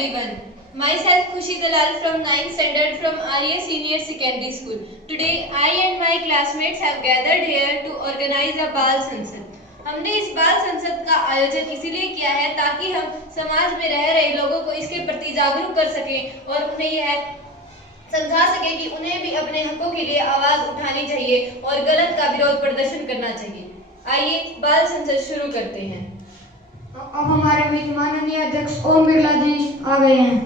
everyone. Myself Khushi Dalal from 9th standard from RA Senior Secondary School. Today I and my classmates have gathered here to organize a बाल संसद. हमने इस बाल संसद का आयोजन इसीलिए किया है ताकि हम समाज में रह रहे लोगों को इसके प्रति जागरूक कर सकें और उन्हें यह समझा सके कि उन्हें भी अपने हकों के लिए आवाज उठानी चाहिए और गलत का विरोध प्रदर्शन करना चाहिए. आइए बाल संसद शुरू करते हैं. अब हमारे बीच माननीय अध्यक्ष ओम बिरला जी आ गए हैं.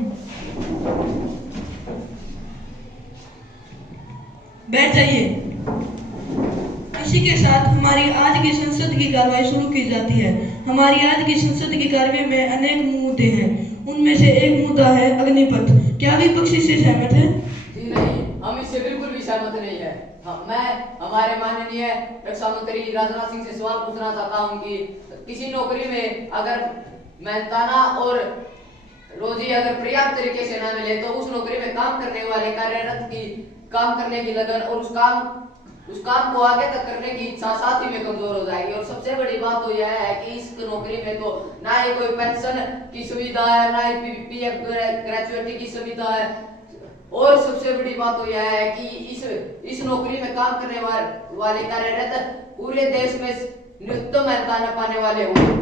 बैठ जाइए. इसी के साथ हमारी आज की संसद की कार्रवाई शुरू की जाती है. हमारी आज की संसद की कार्रवाई में अनेक मुद्दे हैं. उनमें से एक मुद्दा है अग्निपथ. क्या विपक्ष इससे सहमत है? जी नहीं, हम इससे बिल्कुल भी सहमत नहीं है. मैं हमारे माननीय रक्षा मंत्री राजनाथ सिंह से सवाल पूछना चाहता हूं कि किसी नौकरी में अगर मेहनताना और रोजी अगर पर्याप्त तरीके से ना मिले तो उस नौकरी में काम करने वाले कार्यरत की काम करने की लगन और उस काम को आगे तक करने की इच्छा साथ ही में कमजोर हो जाएगी. और सबसे बड़ी बात तो यह है कि इस नौकरी में तो ना ही कोई पेंशन की सुविधा है, ना ही पीएफ ग्रेजुएटी की सुविधा है. और सबसे बड़ी बात तो यह है कि इस नौकरी में काम करने वाले कार्यरत पूरे देश में न्यूनतम मेहनताना पाने वाले होंगे.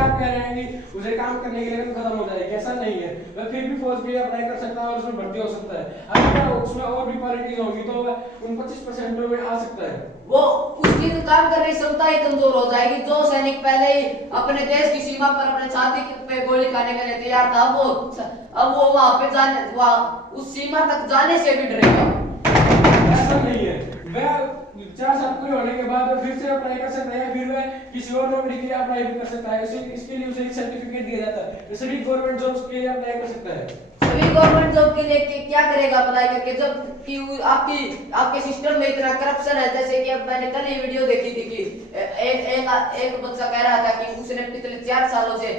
आप कह रहे हैं कि उसे काम करने के लिए खत्म हो जाएगी, ऐसा नहीं है. वह फिर भी फौज के लिए अप्लाई कर सकता है और उसमें भर्ती हो सकता है. अगर उसमें और भी क्वालिटीज होगी तो वह उन 25% में आ सकता है. वो उसकी काम करने की क्षमता ही कमजोर हो जाएगी. जो सैनिक पहले ही अपने देश की सीमा पर अपने छाती पे गोली खाने के लिए तैयार था, अब वो वहां पे उस सीमा तक जाने से भी डरेगा. ऐसा नहीं है. वह 4 साल पूरे होने के बाद फिर से अप्लाई कर सकता है. फिर वह किसी और नौकरी के लिए अप्लाई भी कर सकता है. इसके लिए उसे एक सर्टिफिकेट दिया जाता है. सभी गवर्नमेंट जॉब्स के लिए अप्लाई कर सकता है. सभी गवर्नमेंट जॉब के लिए क्या करेगा अप्लाई करके, जब कि आपके सिस्टम में इतना करप्शन है. जैसे कि अब मैंने कल ये वीडियो देखी थी कि एक बच्चा कह रहा था कि उसने पिछले 4 सालों से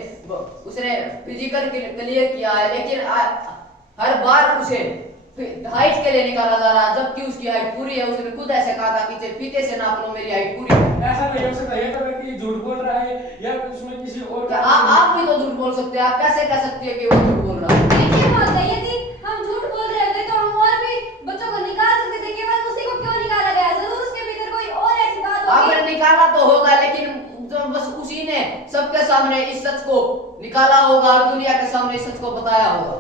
उसने फिजिकल क्लियर किया है, लेकिन हर बार उसे हाइट के लिए निकाला जा रहा है जबकि उसकी हाइट पूरी है. उसने खुद ऐसे कहा था कि फीते से नाप लो, मेरी हाइट पूरी है. ऐसा नहीं हो सकता. ये तो व्यक्ति झूठ बोल रहा है या उसमें किसी और आप भी तो झूठ बोल सकते हैं. आप कैसे कह सकती है कि वो झूठ बोल रहा है? देखिए महोदय, यदि हम झूठ बोल रहे होते तो हम और भी बच्चों को निकाल सकते थे. केवल उसी को क्यों निकाला गया? जरूर उसके भीतर कोई और ऐसी बात होगी. आपने निकाला तो होगा, लेकिन तो बस उसी ने सबके सामने इस सच को निकाला होगा और दुनिया के सामने इस सच को बताया होगा.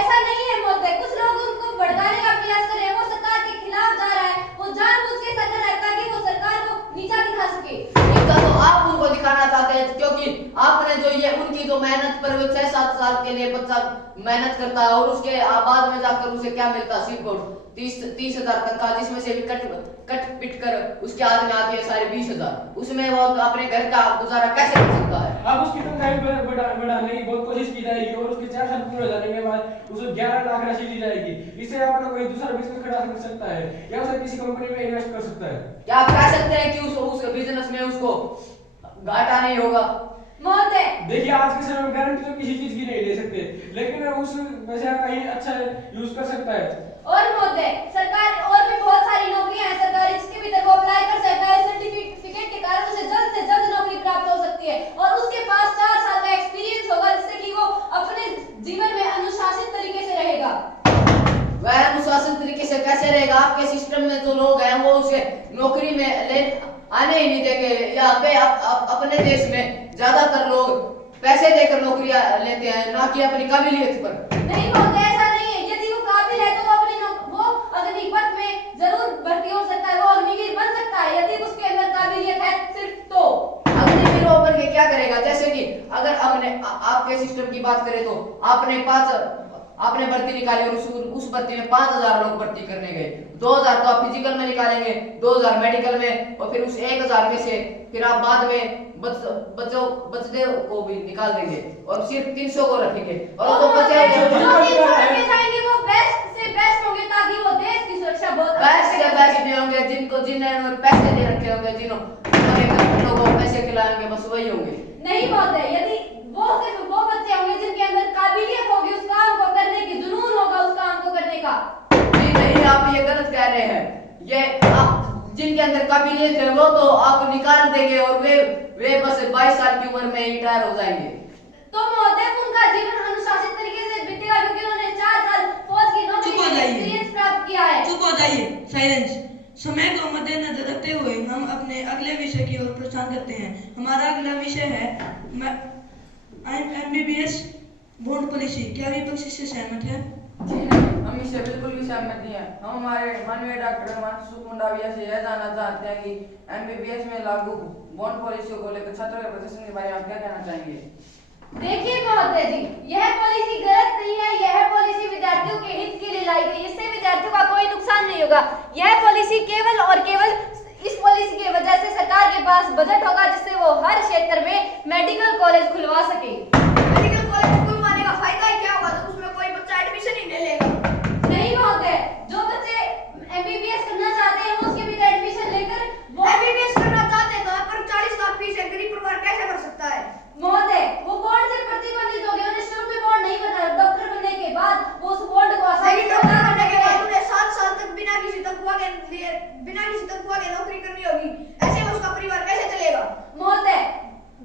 ऐसा नहीं है महोदय. कुछ लोग उनको भड़काने का प्रयास कर रहे हैं. वो सरकार के खिलाफ जा रहा है. वो जानबूझ के ऐसा कर रहा है ताकि वो सरकार को नीचा दिखा सके. नीचा तो आप उनको दिखाना चाहते हैं, क्योंकि आपने जो ये उनकी जो मेहनत पर 6-7 साल के लिए बच्चा मेहनत करता है और उसके बाद में जाकर उसे क्या मिलता है? सिर्फ 30,000 तनख्वाह, जिसमें से भी कट पिट कर उसके हाथ में आती है सारे 20,000. उसमें वो अपने घर का गुजारा कैसे कर सकता है? अब उसकी तनख्वाह बढ़ाने की बहुत कोशिश की जाएगी और उसके 4 साल पूरे हो जाने के बाद उसे 11 लाख राशि दी जाएगी. इससे अपना कोई दूसरा बिजनेस खड़ा कर सकता है या उसे किसी कंपनी में इन्वेस्ट कर सकता है. क्या आप कह सकते हैं कि उस बिजनेस में उसको घाटा नहीं होगा? महोदय देखिए, आज के समय में गारंटी तो किसी चीज की नहीं ले सकते, लेकिन उस पैसे का कहीं अच्छा यूज कर सकता है. और महोदय, सरकार और भी बहुत सारी नौकरियां हैं सरकारी, जिसके भीतर वो अप्लाई कर सकता है. सर्टिफिकेट के कारण उसे जल्द से जल्द नौकरी प्राप्त हो सकती है और उसके पास 4 साल का एक्सपीरियंस होगा, जिससे कि वो अपने जीवन में अनुशासित तरीके से रहेगा. वह अनुशासित तरीके से कैसे रहेगा? आपके सिस्टम में जो लोग हैं वो उसे नौकरी में आने ही नहीं देंगे. यहाँ पे अपने देश में ज्यादातर लोग पैसे देकर नौकरियां लेते हैं, ना कि अपनी काबिलियत पर. नहीं महोदय, ऐसा नहीं है. यदि वो काबिल है तो वो अग्निपथ में जरूर भर्ती हो सकता है. वो अग्निवीर बन सकता है यदि उसके अंदर काबिलियत है सिर्फ तो. अग्निवीर बन के क्या करेगा? जैसे कि अगर हमने आपके सिस्टम की बात करें तो आपने भर्ती निकाली और उस भर्ती में 5,000 लोग भर्ती करने गए. 2,000 तो आप फिजिकल में निकालेंगे, 2,000 मेडिकल में, और फिर उस 1,000 में से फिर आप बाद में बचते को भी निकाल देंगे और सिर्फ 300 को रखेंगे. और वो बचे जाएंगे वो बेस्ट से बेस्ट होंगे ताकि वो देश की सुरक्षा बहुत बेस्ट से बेस्ट भी होंगे. जिन्हें पैसे दे रखे होंगे, जिन्होंने लोगों को पैसे खिलाएंगे, बस वही होंगे. नहीं महोदय, यदि वो सिर्फ वो बच्चे होंगे जिनके अंदर काबिलियत होगी उस काम को करने की, जुनून होगा उस काम को करने का. जी नहीं, आप ये गलत कह रहे हैं. ये जिनके अंदर काबिलियत है वो तो आप निकाल देंगे और वे बस 22 साल की उम्र में रिटायर हो जाएंगे. तो महोदय उनका जीवन अनुशासित तरीके से बीतेगा क्योंकि उन्होंने 4 साल फौज की नौकरी चुप हो में जाइए। एक्सपीरियंस प्राप्त किया है। चुप हो जाइए, साइलेंस। समय को मद्देनजर रखते हुए हम अपने अगले विषय की ओर प्रस्थान करते हैं। हमारा अगला विषय है MBBS बॉन्ड पॉलिसी। क्या विपक्ष इससे सहमत है? जी नहीं, हम इससे बिल्कुल भी सहमत नहीं है। हम हमारे माननीय डॉक्टर हिमांशु मुंडाविया से यह जानना चाहते हैं कि MBBS में लागू बॉन्ड पॉलिसी को लेकर छात्रों के प्रदर्शन के बारे में आप क्या कहना चाहेंगे? देखिए महोदय जी, यह पॉलिसी गलत नहीं है। यह पॉलिसी विद्यार्थियों के हित के लिए लाई गई। इससे विद्यार्थियों का कोई नुकसान नहीं होगा। यह पॉलिसी केवल और केवल इस पॉलिसी की वजह से सरकार के पास बजट होगा जिससे वो हर क्षेत्र में मेडिकल कॉलेज खुलवा सके। मेडिकल कॉलेज खुलवाने का फायदा ही क्या होगा? तो उसमें कोई बच्चा एडमिशन ही नहीं लेगा। नहीं महोदय, जो बच्चे MBBS करना चाहते हैं वो उसके भी एडमिशन लेकर वो MBBS करना चाहते हैं तो पर 40 लाख फीस है, गरीब परिवार कैसे भर सकता है? महोदय वो बॉन्ड से प्रतिबंधित हो गए। उन्हें शुरू में बॉन्ड नहीं बना। डॉक्टर बनने के बाद वो उस बॉन्ड को आसानी लेकिन से डॉक्टर अदा बनने कर के बाद सके। उन्हें 7 साल तक बिना किसी तनख्वाह के नौकरी करनी होगी। ऐसे में उसका परिवार कैसे चलेगा? महोदय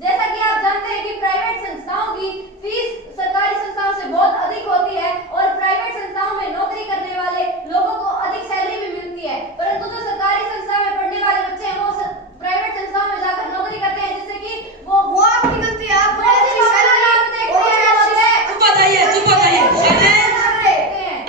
जैसा कि आप जानते हैं कि प्राइवेट संस्थाओं की फीस सरकारी संस्थाओं से बहुत अधिक होती है और प्राइवेट संस्थाओं में नौकरी करने वाले लोगों को अधिक सैलरी भी मिलती है, परंतु जो सरकारी संस्था में पढ़ने वाले बच्चे हैं वो प्राइवेट संस्थाओं में जाकर नौकरी करते हैं जिससे कि वो आपकी गलती है। आप वो अच्छी सैलरी देखते हैं महोदय। चुप हो जाइए, चुप हो जाइए।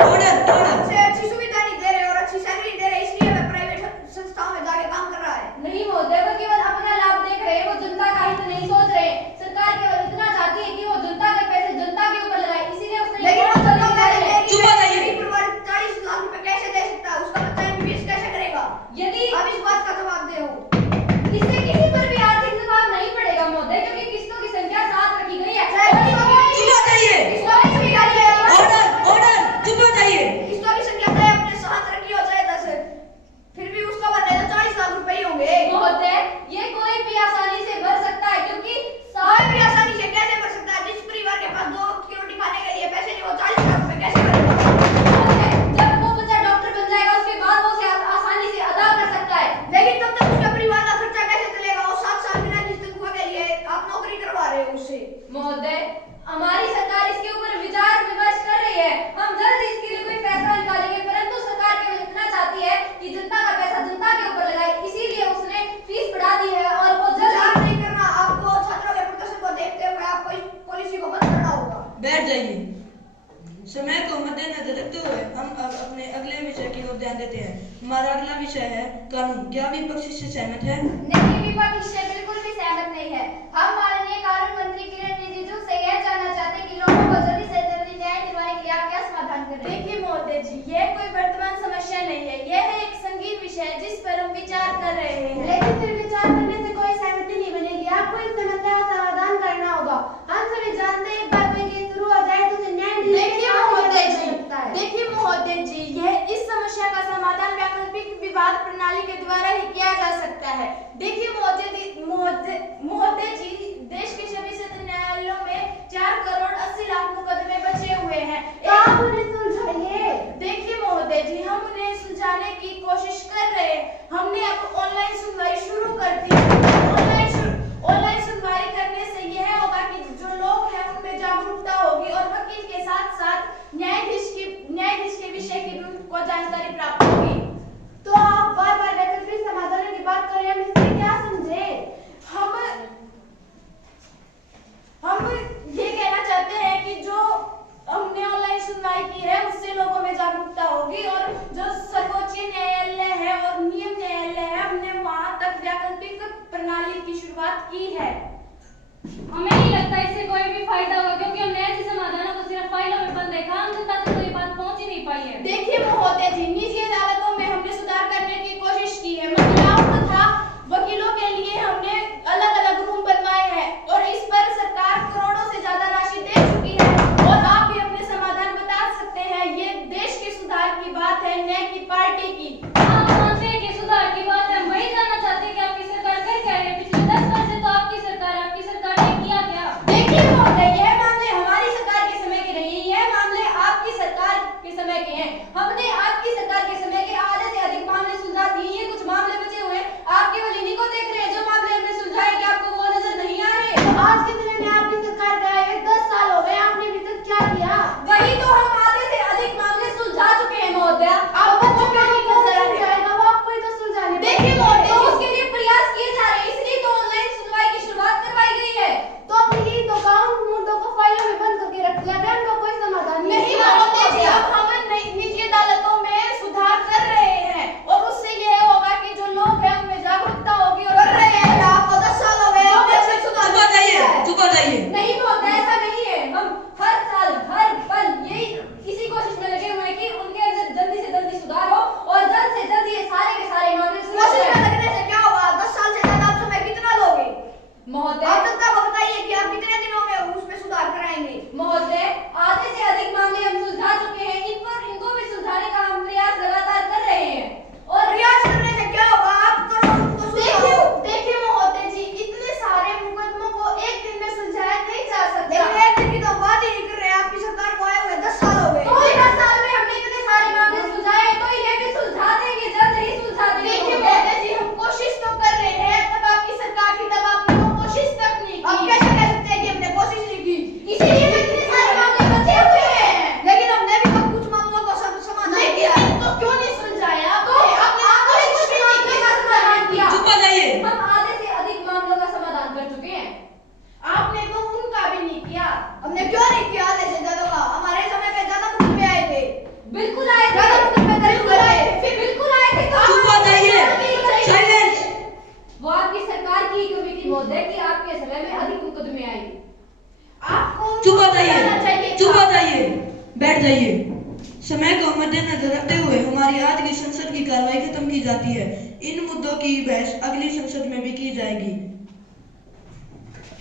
Order, order. अच्छी सुविधा नहीं दे रहे और अच्छी सैलरी दे रहे, इसलिए वह प्राइवेट संस्थाओं में जाके काम कर रहा है। नहीं महोदय, वो केवल अपना लाभ देख रहे हैं। वो जनता का हित नहीं सोच रहे। सरकार केवल इतना चाहती है कि वो जनता के पैसे जनता के ऊपर लगाए, इसीलिए उसने लेकिन वो जनता कहती है कि चुप हो जाइए। गरीब परिवार 40 लाख रुपए कैसे दे सकता है? उसका बच्चा MBBS कैसे करेगा? यदि आप इस बात का जवाब दे। इससे किसी पर भी आर्थिक दबाव नहीं पड़ेगा महोदय क्योंकि किस्तों की संख्या 7 रखी गई है। चुप हो जाइए। Order, order. चुप हो जाइए। किस्तों की संख्या चाहे अपने 7 रखी हो चाहे 10, फिर भी उसका भरने तो 40 लाख रुपए ही होंगे। महोदय ये कोई भी आसानी से भर सकता है क्योंकि कोई भी आसानी से कैसे भर सकता है? जिस परिवार के पास 2 वक्त की रोटी खाने के लिए पैसे नहीं, वो 40 लाख रुपए कैसे भरेगा? जब वो बच्चा डॉक्टर बन जाएगा उसके बाद वो उसे आसानी से अदा कर सकता है। लेकिन तब तक उसके परिवार का खर्चा कैसे चलेगा? वो 7 साल बिना किसी तनख्वाह के लिए आप नौकरी करवा रहे हो उससे। महोदय हमारी सरकार इसके ऊपर विचार विमर्श कर रही है। हम जल्द इसके लिए कोई फैसला निकालेंगे, परंतु सरकार केवल इतना चाहती है कि जनता का पैसा जनता के ऊपर लगाए, इसीलिए उसने फीस बढ़ा दी है और वो जल्द विचार नहीं करना, आपको छात्रों के प्रदर्शन को देखते हुए आपको इस पॉलिसी को बंद करना होगा। बैठ जाइए। समय को मद्देनजर रखते हुए हम अब अपने अगले विषय की ओर ध्यान देते हैं। हमारा अगला विषय है कानून। क्या विपक्ष इससे सहमत है? नहीं, विपक्ष इससे बिल्कुल भी सहमत नहीं है। हम माननीय कानून मंत्री किरण रिजिजू से यह जानना चाहते हैं कि लोगों को जल्दी से जल्दी न्याय दिलवाने के लिए आप क्या समाधान कर रहे हैं? देखिए महोदय जी, यह कोई वर्तमान समस्या नहीं है। यह एक संगीन विषय है जिस पर हम विचार कर रहे हैं। लेकिन फिर विचार करने से कोई सहमति नहीं बनेगी। आपको इस समस्या का समाधान करना होगा। हम सभी जानते हैं एक बार कोई केस शुरू हो जाए तो उसे न्याय दिलाने देखिए में काफी महोदय वक्त जी, लग सकता है। देखिए महोदय जी, यह इस समस्या का समाधान वैकल्पिक विवाद प्रणाली के द्वारा ही किया जा सकता है। देखिए महोदय जी, देश के सभी सत्र न्यायालयों में 4 करोड़ 80 लाख मुकदमे बचे हुए हैं। तो आप उन्हें सुलझाइए। देखिए महोदय जी, हम उन्हें सुलझाने की कोशिश कर रहे हैं। हमने अब ऑनलाइन सुनवाई शुरू कर दी है। ऑनलाइन सुनवाई करने से यह होगा कि जो लोग हैं उनमें जागरूकता होगी और वकील के साथ साथ न्यायाधीश के विषय की भी उनको जानकारी प्राप्त होगी। तो आप बार बार वैकल्पिक समाधानों की बात कर रहे हैं, हम इससे क्या समझे? हम ये कहना चाहते हैं कि जो हमने ऑनलाइन सुनवाई की है उससे लोगों में जागरूकता होगी और जो सर्वोच्च न्यायालय है और नियम न्यायालय है हमने वहां तक वैकल्पिक प्रणाली की शुरुआत की है। हमें नहीं लगता इससे कोई भी फायदा होगा क्योंकि हमने ऐसे समाधानों को सिर्फ फाइलों में बंद देखा। हम जनता तक तो ये बात पहुंच ही नहीं पाई है। देखिए महोदय जी, निजी अदालतों में हमने सुधार करने की कोशिश की है। महिलाओं तथा वकीलों के लिए हमने अलग-अलग रूम बनवाए हैं और इस पर सरकार करोड़ों से ज्यादा राशि दे चुकी है और आप भी अपने समाधान बता सकते हैं। ये देश के सुधार की बात है, न्याय की पार्टी की। आप मानते हैं कि सुधार की बात है। हम वही जानना चाहते हैं कि आपकी सरकार कर क्या रही है। पिछले 10 वर्ष से तो आपकी सरकार ने किया क्या? देखिए महोदय, यह मामले हमारी सरकार के समय के नहीं है, यह मामले आपकी सरकार के समय के हैं। हमने आपकी सरकार के समय के जाना चाहिए चुप था। हो जाइए, बैठ जाइए। समय को मद्देनजर रखते हुए हमारी आज की संसद की कार्रवाई खत्म की जाती है। इन मुद्दों की बहस अगली संसद में भी की जाएगी।